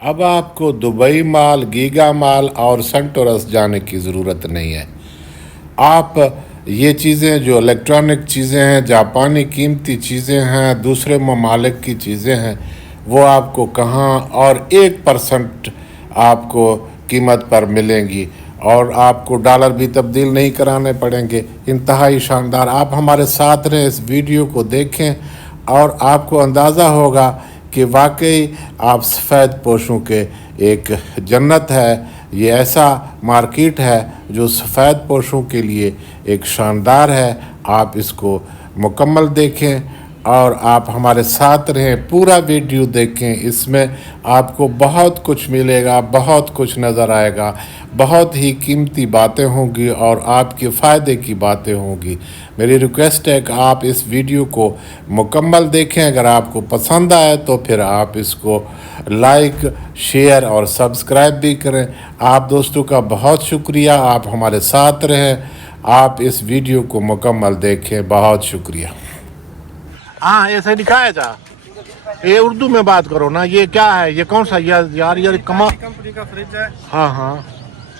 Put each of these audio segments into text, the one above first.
اب آپ کو دبئی مال، گیگا مال اور سنٹورس جانے کی ضرورت نہیں ہے۔ آپ یہ چیزیں جو الیکٹرانک چیزیں ہیں، جاپانی قیمتی چیزیں ہیں، دوسرے ممالک کی چیزیں ہیں، وہ آپ کو کہاں اور 1% آپ کو قیمت پر ملیں گی، اور آپ کو ڈالر بھی تبدیل نہیں کرانے پڑیں گے۔ انتہائی شاندار۔ آپ ہمارے ساتھ رہیں، اس ویڈیو کو دیکھیں اور آپ کو اندازہ ہوگا کہ واقعی آپ سفید پوشوں کے ایک جنت ہے۔ یہ ایسا مارکیٹ ہے جو سفید پوشوں کے لیے ایک شاندار ہے۔ آپ اس کو مکمل دیکھیں اور آپ ہمارے ساتھ رہیں، پورا ویڈیو دیکھیں۔ اس میں آپ کو بہت کچھ ملے گا، بہت کچھ نظر آئے گا، بہت ہی قیمتی باتیں ہوں گی اور آپ کے فائدے کی باتیں ہوں گی۔ میری ریکویسٹ ہے کہ آپ اس ویڈیو کو مکمل دیکھیں۔ اگر آپ کو پسند آئے تو پھر آپ اس کو لائک، شیئر اور سبسکرائب بھی کریں۔ آپ دوستوں کا بہت شکریہ، آپ ہمارے ساتھ رہیں، آپ اس ویڈیو کو مکمل دیکھیں۔ بہت شکریہ۔ ہاں ایسے دکھایا جا، یہ اردو میں بات کرو نا۔ یہ کیا ہے؟ یہ کون سا یار کمپنی کا فریج ہے۔ ہاں ہاں،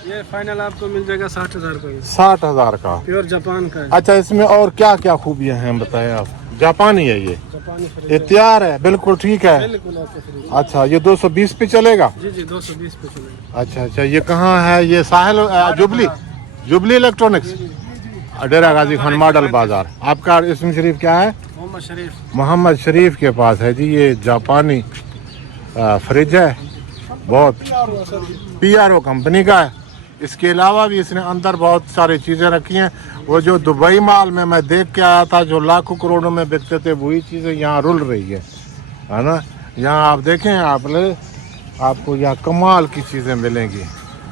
یہ فائنل آپ کو مل جائے گا 60,000 کا۔ 60,000 کا؟ پیور جاپان کا ہے۔ اچھا، اس میں اور کیا کیا خوبیاں ہیں بتائیں آپ؟ جاپانی ہے یہ؟ جاپانی فریج یہ ہے، تیار ہے، بالکل ٹھیک ہے۔ بالکل آپ کا فریج۔ اچھا، یہ 220 پہ چلے گا؟ جی جی 220 پہ چلے گا۔ اچھا اچھا، یہ کہاں ہے؟ یہ ساحل جبلی الیکٹرانکس، ڈیرہ غازی خان ماڈل بازار۔ آپ کا اسم شریف کیا ہے؟ محمد شریف۔ محمد شریف کے پاس ہے جی یہ جاپانی فریج ہے، بہت پی آر او کمپنی کا ہے۔ اس کے علاوہ بھی اس نے اندر بہت ساری چیزیں رکھی ہیں۔ وہ جو دبئی مال میں دیکھ کے آیا تھا جو لاکھوں کروڑوں میں بکتے تھے، وہی چیزیں یہاں رول رہی ہے نا۔ یہاں آپ دیکھیں، آپ کو یہاں کمال کی چیزیں ملیں گی۔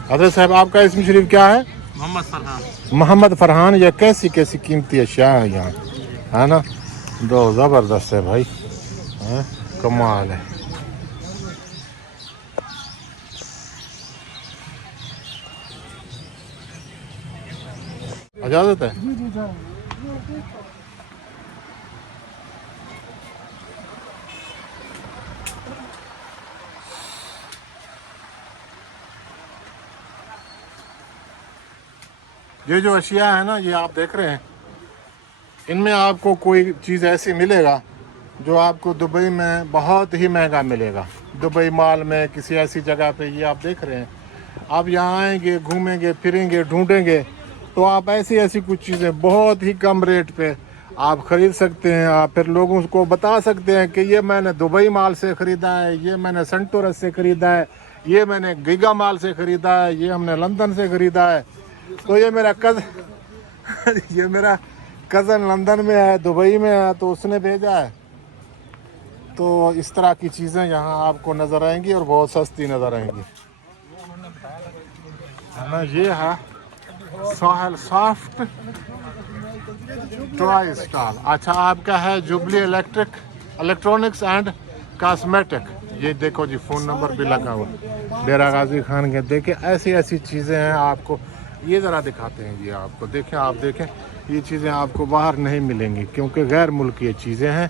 حضرت صاحب، آپ کا اسم شریف کیا ہے؟ محمد فرحان۔ محمد فرحان۔ یہ کیسی کیسی قیمتی اشیاء ہیں یہاں، ہے نا؟ دو زبردست ہے بھائی، کمال ہے۔ اجازت ہے؟ یہ جو اشیاء ہیں نا، یہ آپ دیکھ رہے ہیں، ان میں آپ کو کوئی چیز ایسی ملے گا جو آپ کو دبئی میں بہت ہی مہنگا ملے گا۔ دبئی مال میں کسی ایسی جگہ پہ یہ آپ دیکھ رہے ہیں، آپ یہاں آئیں گے، گھومیں گے، پھریں گے، ڈھونڈیں گے تو آپ ایسی کچھ چیزیں بہت ہی کم ریٹ پہ آپ خرید سکتے ہیں۔ آپ پھر لوگوں کو بتا سکتے ہیں کہ یہ میں نے دبئی مال سے خریدا ہے، یہ میں نے سنٹورس سے خریدا ہے، یہ میں نے گیگا مال سے خریدا ہے، یہ ہم نے لندن سے خریدا ہے۔ تو یہ میرا کزن لندن میں ہے، دبئی میں ہے، تو اس نے بھیجا ہے۔ تو اس طرح کی چیزیں یہاں آپ کو نظر آئیں گی اور بہت سستی نظر آئیں گی، ہے نا؟ یہ ہے ساحل سافٹ ٹوائے اسٹال۔ اچھا، آپ کا ہے جبلی الیکٹرانکس اینڈ کاسمیٹک۔ یہ دیکھو جی، فون نمبر بھی لگا ہوا، ڈیرہ غازی خان کے۔ دیکھیں ایسی چیزیں ہیں، آپ کو یہ ذرا دکھاتے ہیں جی، آپ کو دیکھیں، آپ دیکھیں، یہ چیزیں آپ کو باہر نہیں ملیں گی کیونکہ غیر ملکی یہ چیزیں ہیں،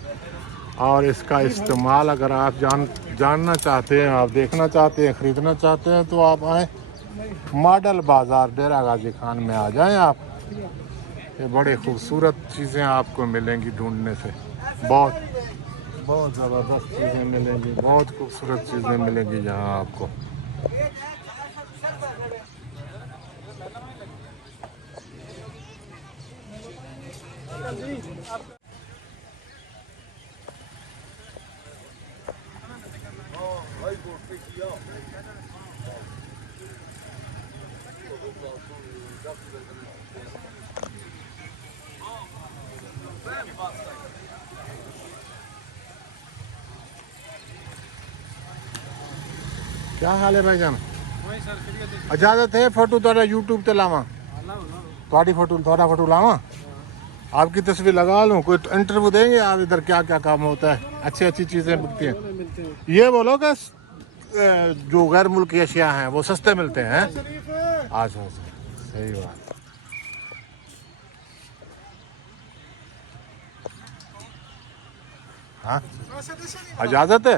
اور اس کا استعمال اگر آپ جاننا چاہتے ہیں، آپ دیکھنا چاہتے ہیں، خریدنا چاہتے ہیں تو آپ آئیں ماڈل بازار ڈیرہ غازی خان میں آ جائیں آپ۔ یہ بڑے خوبصورت چیزیں آپ کو ملیں گی ڈھونڈنے سے، بہت زبردست چیزیں ملیں گی، بہت خوبصورت چیزیں ملیں گی یہاں آپ کو۔ کیا حال ہے بھائی جان؟ اجازت ہے فوٹو تھوڑا یوٹیوب تے لاواں؟ تھوڑا فوٹو لاواں، آپ کی تصویر لگا لوں، کوئی انٹرویو دیں گے آپ ادھر؟ کیا کام ہوتا ہے؟ اچھی چیزیں بکتی ہیں؟ یہ بولو کہ جو غیر ملکی اشیاء ہیں وہ سستے ملتے ہیں؟ اچھا، صحیح بات۔ ہاں، اجازت ہے؟